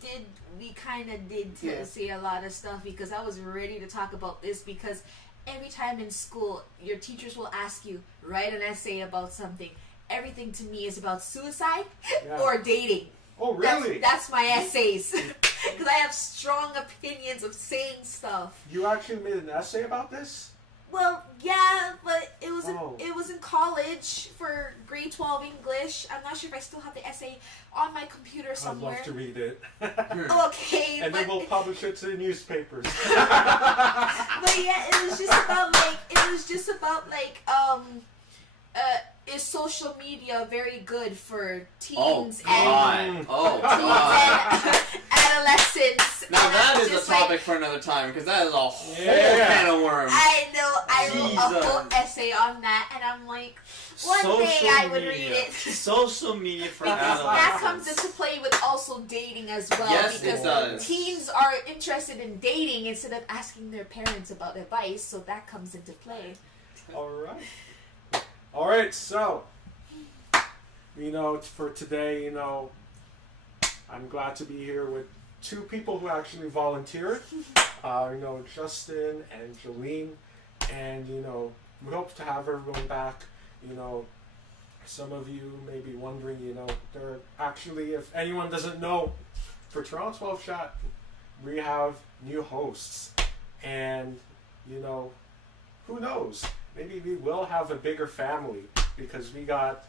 We kind of did Yeah. say a lot of stuff because I was ready to talk about this because every time in school, your teachers will ask you, write an essay about something. Everything to me is about suicide Yeah. or dating. Oh, really? That's my essays. Because I have strong opinions of saying stuff. You actually made an essay about this? Well, yeah, but it was Oh. it was in college for grade 12 English. I'm not sure if I still have the essay on my computer somewhere. I'd love to read it. Okay, And but, then we'll publish it to the newspapers. but yeah, it was just about like is social media very good for teens and Oh, teens God. and adolescents? Now And that I'm is a just topic like, for another time because that is a whole Yeah. can of worms. I know I wrote a Jesus. whole essay on that, and I'm like, one day I would read it. Social media for Because adolescents. that comes into play with also dating as well. Yes, because it does. teens are interested in dating instead of asking their parents about advice, so that comes into play. All right, so, you know, for today, you know, I'm glad to be here with two people who actually volunteered. You know, Justin and Jeline. And, you know, we hope to have everyone back. You know, some of you may be wondering, you know, there actually, if anyone doesn't know, for Toronto12CHAT, we have new hosts. And, you know, who knows? Maybe we will have a bigger family because we got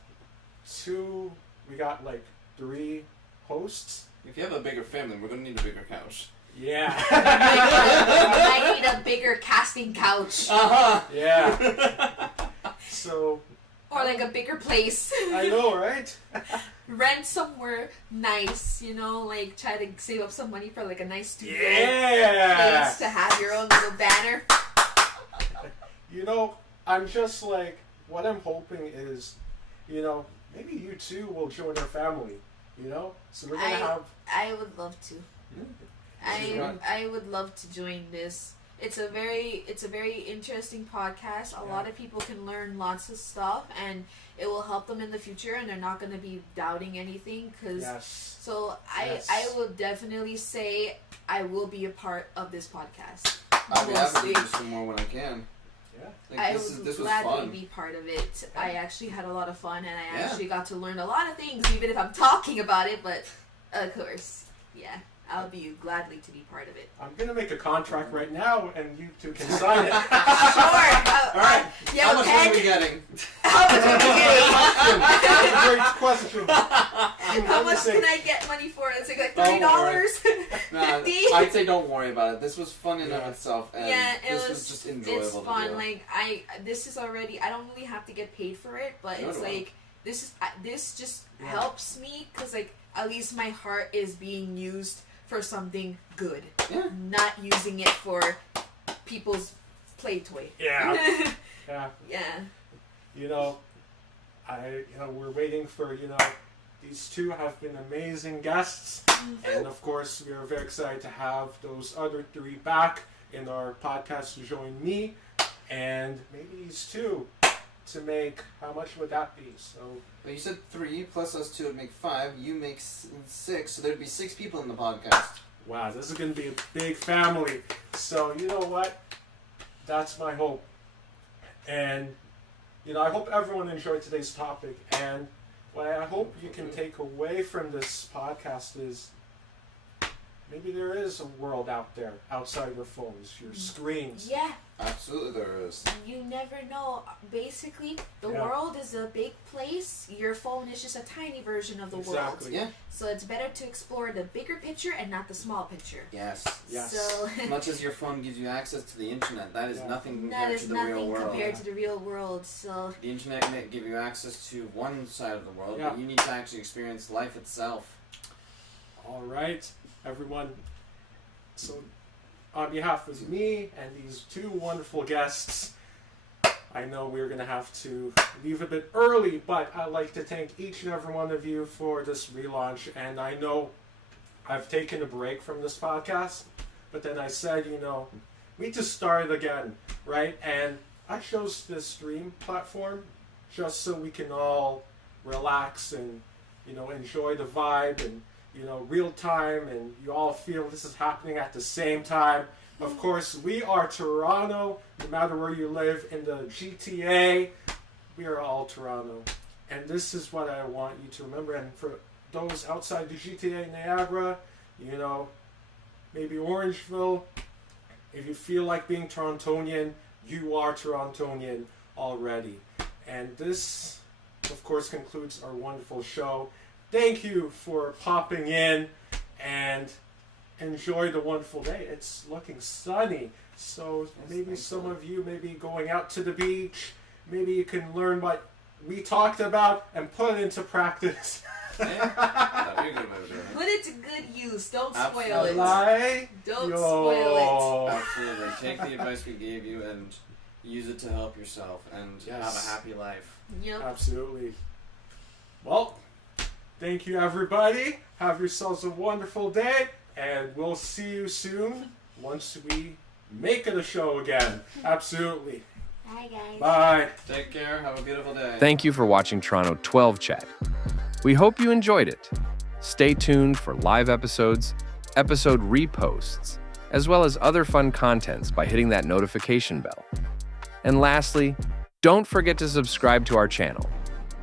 like 3 hosts. If you have a bigger family, we're gonna need a bigger couch. Yeah. I need a bigger casting couch. Yeah. So, Or like a bigger place. I know, right? Rent somewhere nice, you know, like try to save up some money for like a nice studio Yeah. place to have your own little banner. You know, I'm just like, what I'm hoping is, you know, maybe you too will join our family, you know? So we're going to have... I would love to. I would love to join this. It's a very interesting podcast. A lot of people can learn lots of stuff, and it will help them in the future. And they're not going to be doubting anything. Yes. So I will definitely say I will be a part of this podcast. I'll be happy to Mostly. do some more when I can. Yeah. Like, I this would was gladly fun. be part of it. I actually had a lot of fun, and I Yeah. actually got to learn a lot of things, even if I'm talking about it. But of course, yeah, I'll be gladly to be part of it. I'm going to make a contract right now, and you two can sign it. Sure. All right. Yeah, How much pen. are we getting? How much are we getting? Great question. How much can I get money for? Is it like $30? Nah, $50? I'd say don't worry about it. This was fun in Yeah. of itself, and Yeah, this was just enjoyable it's to fun. do. Like this is already. I don't really have to get paid for it, but No, it's no. like this just Yeah. helps me because like at least my heart is being used for something good, Yeah. not using it for people's play toy. Yeah. Yeah. Yeah. You know, we're waiting for, you know, these two have been amazing guests. And of course, we are very excited to have those other 3 back in our podcast to join me. And maybe these 2 to make, how much would that be? So, But you said 3 plus us 2 would make 5. You make 6, so there'd be 6 people in the podcast. wow, this is going to be a big family. So, you know what? That's my hope. And, you know, I hope everyone enjoyed today's topic. And what I hope you can take away from this podcast is maybe there is a world out there outside your phones, your screens. Yeah. Absolutely, there is. You never know. Basically, the Yeah. world is a big place. Your phone is just a tiny version of the world. Exactly. Yeah. So it's better to explore the bigger picture and not the small picture. Yes. Yes. So As much as your phone gives you access to the internet, that is Yeah. nothing that compared is to the real nothing world. compared to the real world. So The internet may give you access to one side of the world, Yeah. but you need to actually experience life itself. All right, everyone. So, on behalf of me and these two wonderful guests, I know we're going to have to leave a bit early, but I'd like to thank each and every one of you for this relaunch. And I know I've taken a break from this podcast, but then I said, we need to start again, right? And I chose this stream platform just so we can all relax and, enjoy the vibe and, real time, and you all feel this is happening at the same time. Of course, we are Toronto, no matter where you live in the GTA, we are all Toronto. And this is what I want you to remember. And for those outside the GTA, Niagara, maybe Orangeville, if you feel like being Torontonian, you are Torontonian already. And this, of course, concludes our wonderful show. Thank you for popping in and enjoy the wonderful day. It's looking sunny, so maybe some of you may be going out to the beach. Maybe you can learn what we talked about and put it into practice. Yeah, that'd be a good way to do it. Put it to good use. Don't spoil Absolutely. it. Lie? Don't spoil Absolutely. Take the advice we gave you and use it to help yourself and Yes. have a happy life. it. Yep. Absolutely. Well, thank you, everybody. Have yourselves a wonderful day, and we'll see you soon once we make it a show again. Absolutely. Bye, guys. Bye. Take care. Have a beautiful day. Thank you for watching Toronto 12 Chat. We hope you enjoyed it. Stay tuned for live episodes, episode reposts, as well as other fun contents by hitting that notification bell. And lastly, don't forget to subscribe to our channel.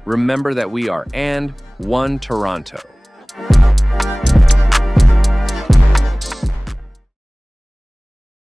Remember that we are and one Toronto.